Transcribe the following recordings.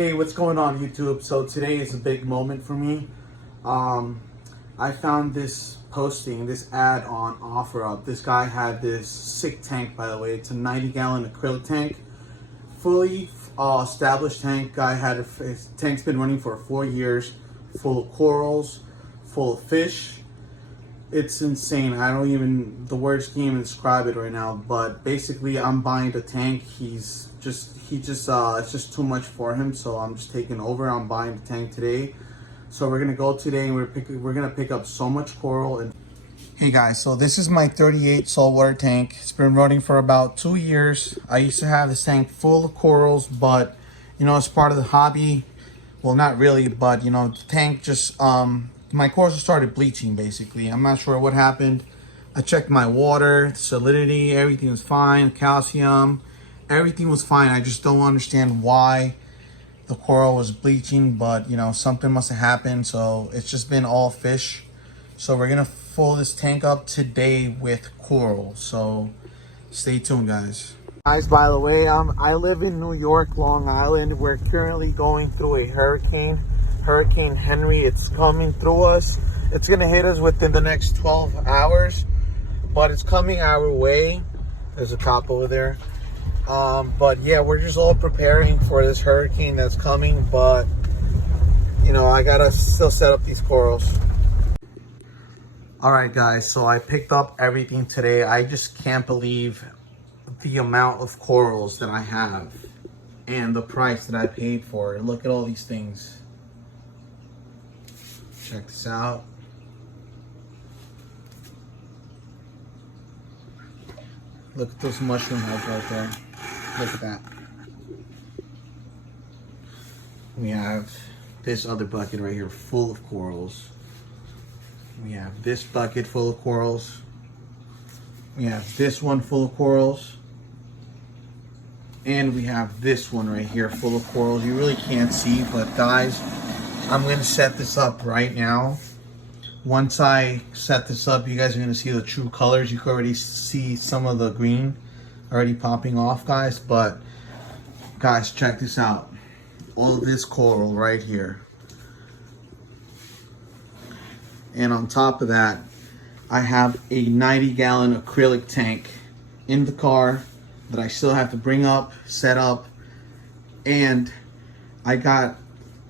Hey, what's going on YouTube? So today is a big moment for me. I found this posting, this ad on OfferUp. This guy had this sick tank, by the way. It's a 90-gallon acrylic tank, fully established tank. Guy had his tank's been running for 4 years, full of corals, full of fish. It's insane. I don't even, the words can't even describe it right now. But basically, I'm buying the tank. It's just too much for him. So I'm just taking over. I'm buying the tank today. So we're gonna go today and we're gonna pick up so much coral. And hey guys, so this is my 38 saltwater tank. It's been running for about 2 years. I used to have this tank full of corals, but you know, as part of the hobby, well, not really, but you know, the tank just my corals started bleaching. Basically, I'm not sure what happened. I checked my water, salinity, everything was fine, calcium, everything was fine. I just don't understand why the coral was bleaching, but you know, something must have happened. So it's just been all fish. So we're gonna fill this tank up today with coral. So stay tuned, guys. Guys, by the way, I live in New York, Long Island. We're currently going through a hurricane. Hurricane Henry, it's coming through us. It's gonna hit us within the next 12 hours, but it's coming our way. There's a cop over there. But yeah, we're just all preparing for this hurricane that's coming, but you know, I gotta still set up these corals. All right, guys, so I picked up everything today. I just can't believe the amount of corals that I have and the price that I paid for it. Look at all these things. Check this out. Look at those mushroom heads right there. Look at that. We have this other bucket right here full of corals. We have this bucket full of corals. We have this one full of corals. And we have this one right here full of corals. You really can't see, but guys, I'm going to set this up right now. Once I set this up, you guys are going to see the true colors. You can already see some of the green already popping off, guys. But guys, check this out. All of this coral right here. And on top of that, I have a 90-gallon acrylic tank in the car that I still have to bring up, set up. And I got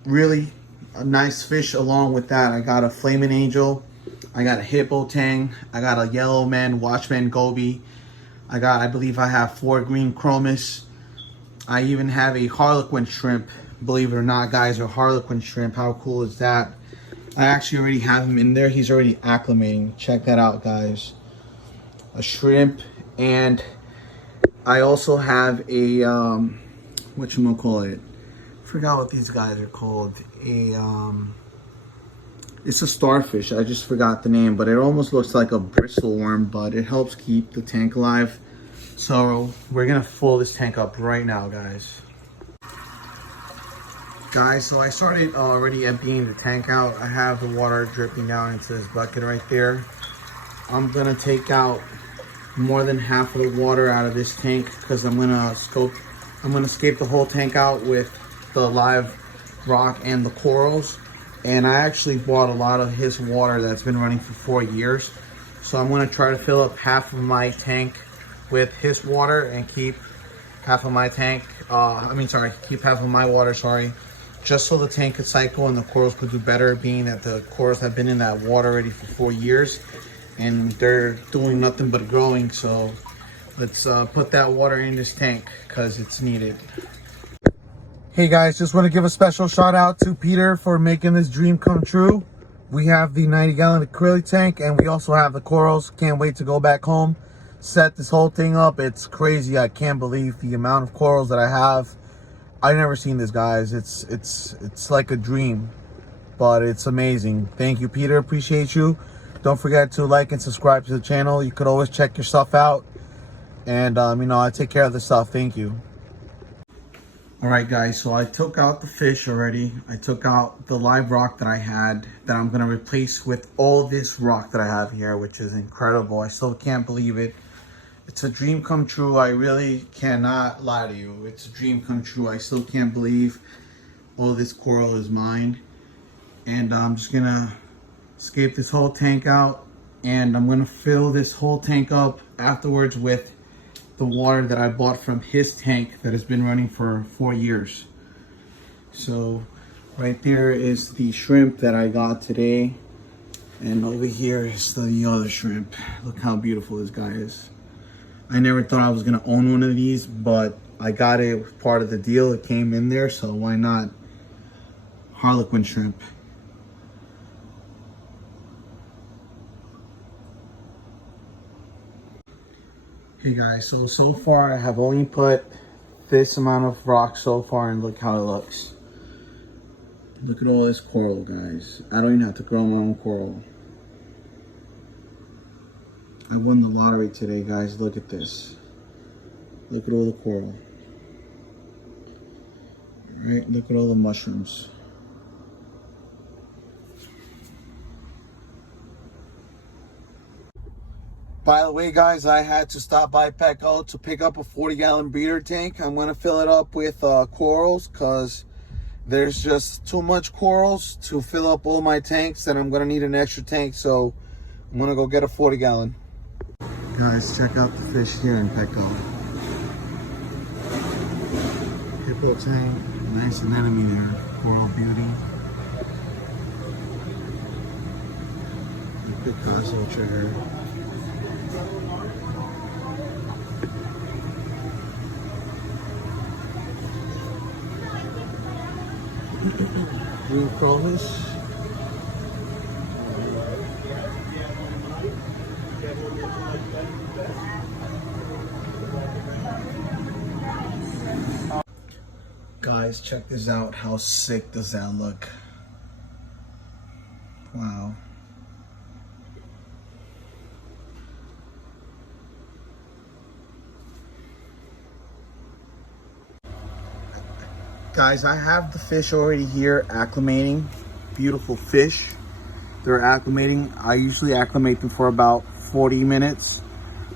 really a nice fish along with that. I got a flaming angel, I got a hippo tang, I got a yellow man watchman goby, I believe I have 4 green chromis. I even have a harlequin shrimp, believe it or not, guys, a harlequin shrimp. How cool is that? I actually already have him in there. He's already acclimating. Check that out, guys. A shrimp. And I also have a whatchamacallit, forgot what these guys are called. It's a starfish. I just forgot the name, but it almost looks like a bristle worm, but it helps keep the tank alive. So we're gonna fill this tank up right now, guys. Guys, so I started already emptying the tank out. I have the water dripping down into this bucket right there. I'm gonna take out more than half of the water out of this tank because I'm gonna escape the whole tank out with the live rock and the corals. And I actually bought a lot of his water that's been running for 4 years. So I'm gonna try to fill up half of my tank with his water and keep half of my tank, keep half of my water, just so the tank could cycle and the corals could do better, being that the corals have been in that water already for 4 years and they're doing nothing but growing. So let's put that water in this tank because it's needed. Hey guys, just want to give a special shout out to Peter for making this dream come true. We have the 90-gallon acrylic tank and we also have the corals. Can't wait to go back home, set this whole thing up. It's crazy. I can't believe the amount of corals that I have. I've never seen this, guys. It's like a dream, but it's amazing. Thank you, Peter. Appreciate you. Don't forget to like and subscribe to the channel. You could always check your stuff out. And, you know, I take care of the stuff. Thank you. All right, guys, so I took out the fish already. I took out the live rock that I had that I'm going to replace with all this rock that I have here, which is incredible. I still can't believe it. It's a dream come true. I really cannot lie to you. It's a dream come true. I still can't believe all this coral is mine. And I'm just gonna escape this whole tank out, and I'm gonna fill this whole tank up afterwards with the water that I bought from his tank that has been running for 4 years. So right there is the shrimp that I got today, and over here is the other shrimp. Look how beautiful this guy is. I never thought I was gonna own one of these, but I got it with part of the deal. It came in there, so why not? Harlequin shrimp. Hey guys, so far I have only put this amount of rock so far, and look how it looks. Look at all this coral, guys. I don't even have to grow my own coral. I won the lottery today, guys. Look at this. Look at all the coral. All right, look at all the mushrooms. By the way, guys, I had to stop by Petco to pick up a 40-gallon breeder tank. I'm gonna fill it up with corals because there's just too much corals to fill up all my tanks, and I'm gonna need an extra tank, so I'm gonna go get a 40-gallon. Guys, check out the fish here in Petco. Hippo tank, nice anemone there, coral beauty. The Picasso trigger. Green crawfish. Guys, check this out. How sick does that look? Wow. Guys, I have the fish already here acclimating. Beautiful fish. They're acclimating. I usually acclimate them for about 40 minutes.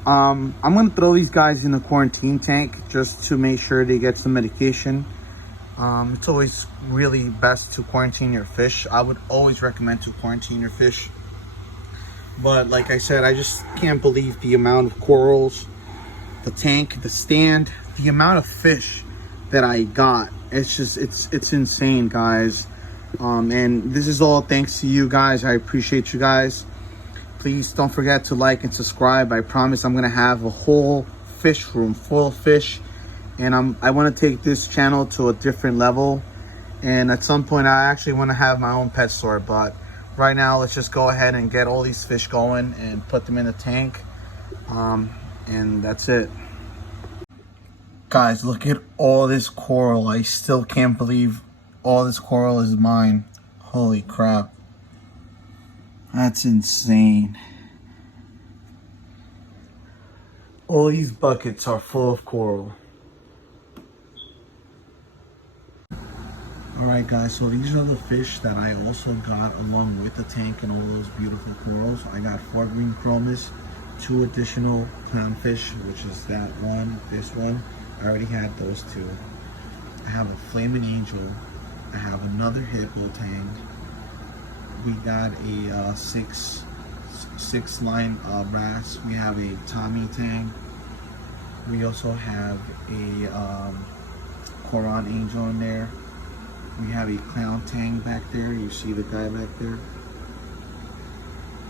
I'm gonna throw these guys in the quarantine tank just to make sure they get some medication. It's always really best to quarantine your fish. I would always recommend to quarantine your fish. But like I said, I just can't believe the amount of corals, the tank, the stand, the amount of fish that I got. It's just, it's insane, guys. And this is all thanks to you guys. I appreciate you guys. Please don't forget to like and subscribe. I promise I'm gonna have a whole fish room full of fish, and I want to take this channel to a different level. And at some point I actually want to have my own pet store, but right now let's just go ahead and get all these fish going and put them in the tank. And that's it. Guys, look at all this coral. I still can't believe all this coral is mine. Holy crap. That's insane. All these buckets are full of coral. Alright guys, so these are the fish that I also got along with the tank and all those beautiful corals. I got 4 green chromis, 2 additional clownfish, which is that one, this one. I already had those 2. I have a flaming angel. I have another hippo tang. We got a 6 line brass. We have a Tommy tang. We also have a Koran angel in there. We have a clown tang back there. You see the guy back there.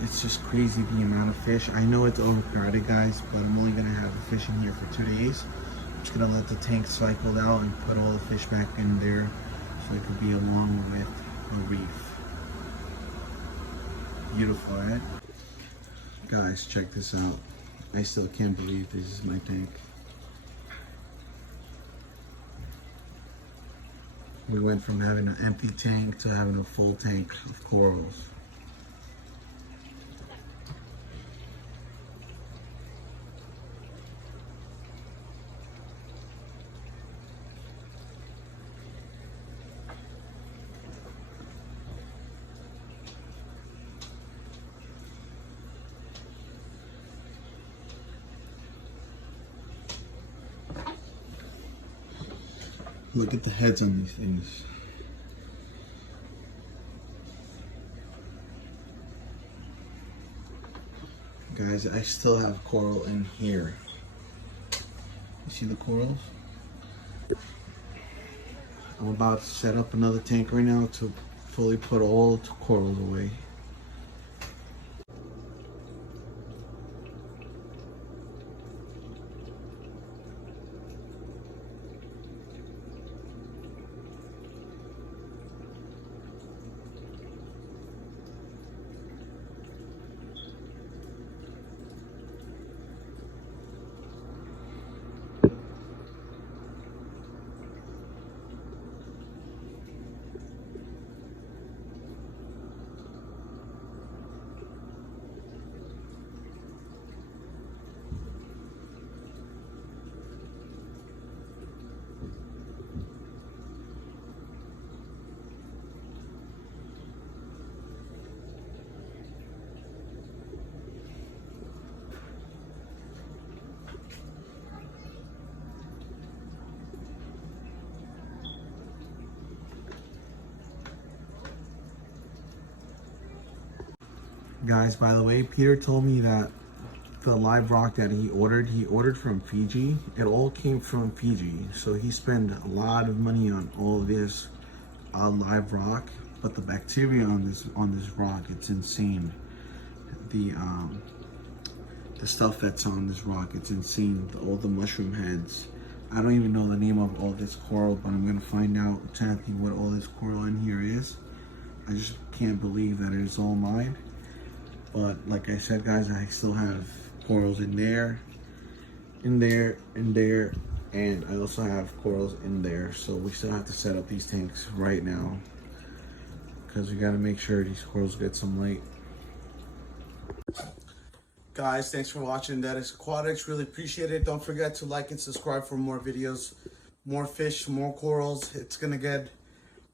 It's just crazy the amount of fish. I know it's overcrowded, guys, but I'm only gonna have the fish in here for 2 days. I'm just gonna let the tank cycle out and put all the fish back in there so it could be along with a reef. Beautiful, right? Guys, check this out. I still can't believe this is my tank. We went from having an empty tank to having a full tank of corals. Look at the heads on these things. Guys, I still have coral in here. You see the corals? I'm about to set up another tank right now to fully put all the corals away. Guys, by the way, Peter told me that the live rock that he ordered from Fiji. It all came from Fiji. So he spent a lot of money on all of this live rock, but the bacteria on this rock, it's insane. The stuff that's on this rock, it's insane. All the mushroom heads. I don't even know the name of all this coral, but I'm gonna find out exactly what all this coral in here is. I just can't believe that it is all mine. But like I said, guys, I still have corals in there, and I also have corals in there. So we still have to set up these tanks right now because we got to make sure these corals get some light. Guys, thanks for watching. That is Aquatics. Really appreciate it. Don't forget to like and subscribe for more videos, more fish, more corals. It's gonna get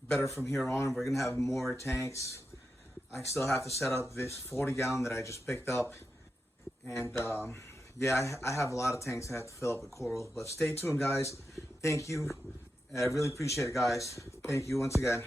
better from here on. We're gonna have more tanks. I still have to set up this 40-gallon that I just picked up. And yeah, I have a lot of tanks I have to fill up with corals. But stay tuned, guys. Thank you. I really appreciate it, guys. Thank you once again.